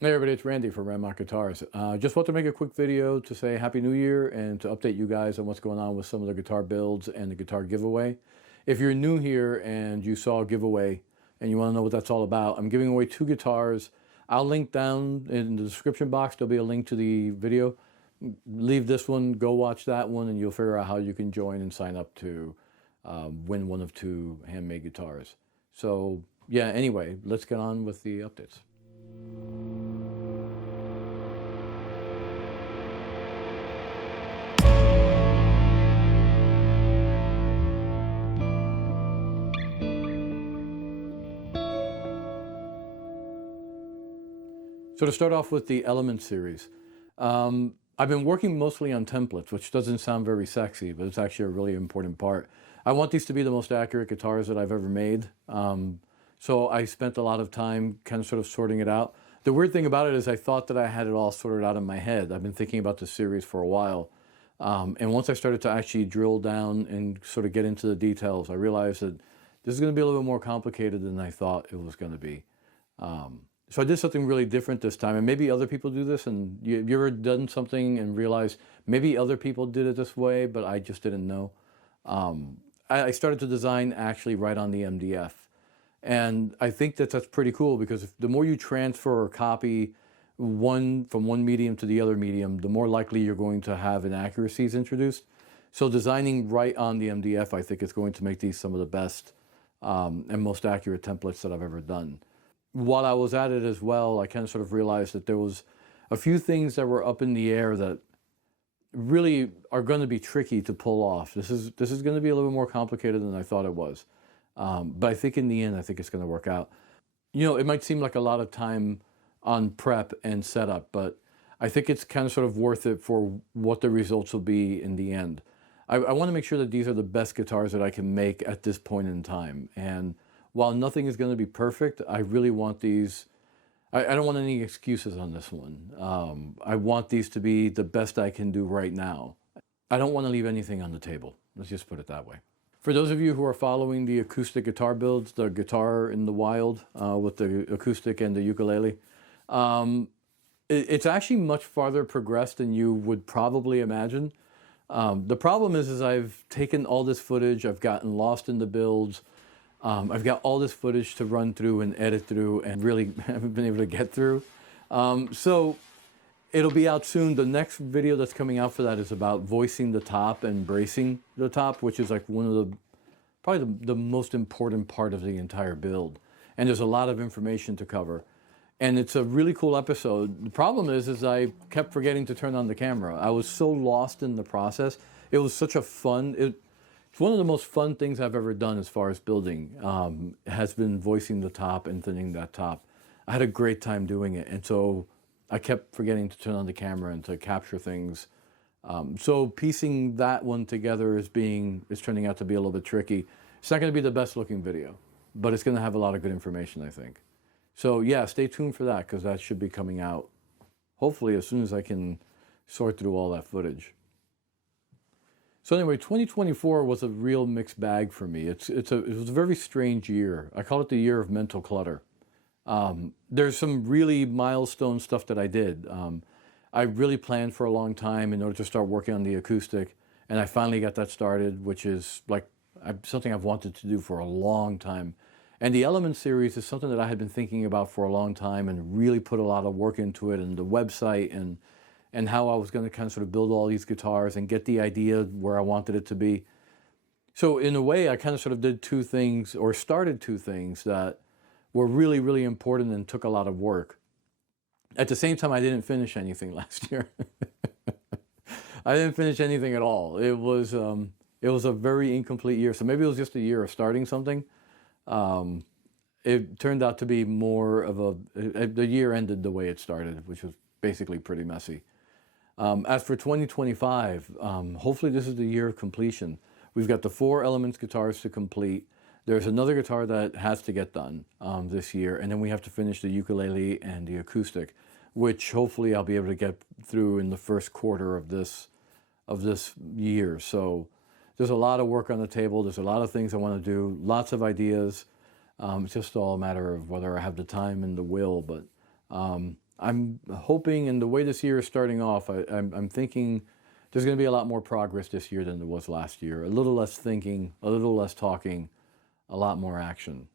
Hey everybody, it's Randy from Randmark Guitars. Just want to make a quick video to say Happy New Year and to update you guys on what's going on with some of the guitar builds and the guitar giveaway. If you're new here and you saw a giveaway and you want to know what that's all about, I'm giving away 2 guitars. I'll link down in the description box. There'll be a link to the video. Leave this one, go watch that one, and you'll figure out how you can join and sign up to win one of 2 handmade guitars. So yeah, anyway, let's get on with the updates. So to start off with the Element series, I've been working mostly on templates, which doesn't sound very sexy, but it's actually a really important part. I want these to be the most accurate guitars that I've ever made. So I spent a lot of time kind of sort of sorting it out. The weird thing about it is I thought that I had it all sorted out in my head. I've been thinking about this series for a while. And once I started to actually drill down and sort of get into the details, I realized that this is going to be a little bit more complicated than I thought it was going to be. So I did something really different this time, and maybe other people do this, and you ever done something and realized maybe other people did it this way, but I just didn't know. I started to design actually right on the MDF, and I think that that's pretty cool because the more you transfer or copy from one medium to the other medium, the more likely you're going to have inaccuracies introduced. So designing right on the MDF, I think, is going to make these some of the best and most accurate templates that I've ever done. While I was at it as well, I kind of sort of realized that there was a few things that were up in the air that really are going to be tricky to pull off. This is going to be a little bit more complicated than I thought it was. But I think in the end, I think it's going to work out. You know, it might seem like a lot of time on prep and setup, but I think it's kind of sort of worth it for what the results will be in the end. I want to make sure that these are the best guitars that I can make at this point in time. And while nothing is going to be perfect, I really want these. I don't want any excuses on this one. I want these to be the best I can do right now. I don't want to leave anything on the table. Let's just put it that way. For those of you who are following the acoustic guitar builds, the Guitar in the Wild with the acoustic and the ukulele, it's actually much farther progressed than you would probably imagine. The problem is I've taken all this footage, I've gotten lost in the builds. I've got all this footage to run through and edit through and really haven't been able to get through. So it'll be out soon. The next video that's coming out for that is about voicing the top and bracing the top, which is like one of probably the most important part of the entire build. And there's a lot of information to cover. And it's a really cool episode. The problem is I kept forgetting to turn on the camera. I was so lost in the process. It was such a fun, it's one of the most fun things I've ever done as far as building, has been voicing the top and thinning that top. I had a great time doing it, and so I kept forgetting to turn on the camera and to capture things. So piecing that one together is turning out to be a little bit tricky. It's not going to be the best looking video, but it's going to have a lot of good information, I think. So yeah, stay tuned for that because that should be coming out hopefully as soon as I can sort through all that footage. So anyway, 2024 was a real mixed bag for me. It was a very strange year. I call it the year of mental clutter. There's some really milestone stuff that I did. I really planned for a long time in order to start working on the acoustic, and I finally got that started, which is like something I've wanted to do for a long time. And the Element series is something that I had been thinking about for a long time and really put a lot of work into it, and the website and how I was going to kind of sort of build all these guitars and get the idea where I wanted it to be. So in a way, I kind of sort of did 2 things, or started 2 things that were really, really important and took a lot of work. At the same time, I didn't finish anything last year. I didn't finish anything at all. It was a very incomplete year. So maybe it was just a year of starting something. It turned out to be more of the year ended the way it started, which was basically pretty messy. As for 2025, hopefully this is the year of completion. We've got the 4 Elements guitars to complete. There's another guitar that has to get done this year, and then we have to finish the ukulele and the acoustic, which hopefully I'll be able to get through in the first quarter of this year. So there's a lot of work on the table. There's a lot of things I want to do, lots of ideas. It's just all a matter of whether I have the time and the will, but I'm hoping, and the way this year is starting off, I'm thinking there's going to be a lot more progress this year than there was last year. A little less thinking, a little less talking, a lot more action.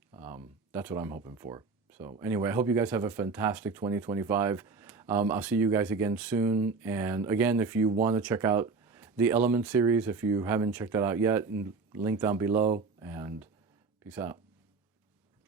That's what I'm hoping for. So anyway, I hope you guys have a fantastic 2025. I'll see you guys again soon. And again, if you want to check out the Element series, if you haven't checked that out yet, link down below, and peace out.